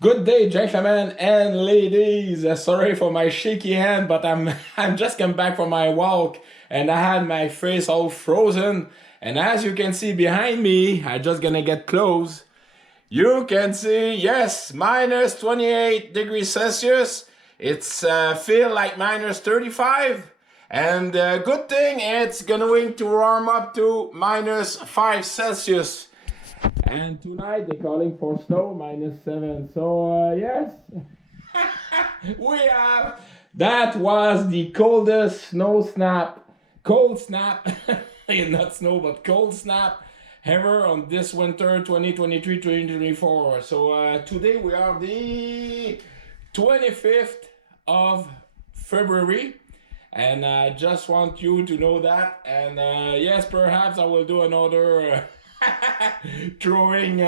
Good day, gentlemen and ladies. Sorry for my shaky hand, but I'm just come back from my walk and I had my face all frozen. And as you can see behind me, I just gonna get close. You can see, yes, minus 28 degrees Celsius. It's feel like minus 35. And good thing it's going to warm up to minus 5 Celsius. And tonight they're calling for snow, -7. So, yes, we have. That was the coldest snow snap, cold snap, not snow, but cold snap ever on this winter 2023-2024. So, today we are the 25th of February. And I just want you to know that. And yes, perhaps I will do another throwing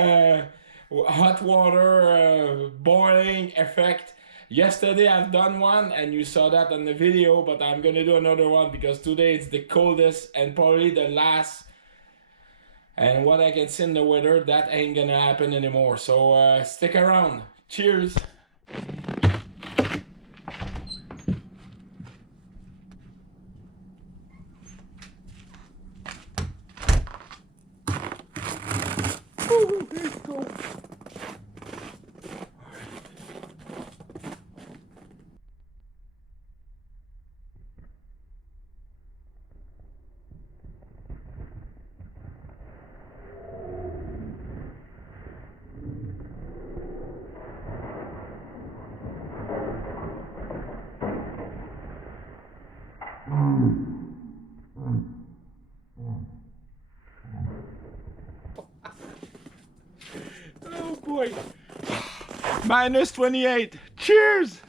hot water boiling effect. Yesterday I've done one and you saw that on the video, but I'm gonna do another one because today it's the coldest and probably the last. And what I can see in the weather, that ain't gonna happen anymore. So stick around. Cheers. Ooh, it's cold. Oh boy. -28. Cheers.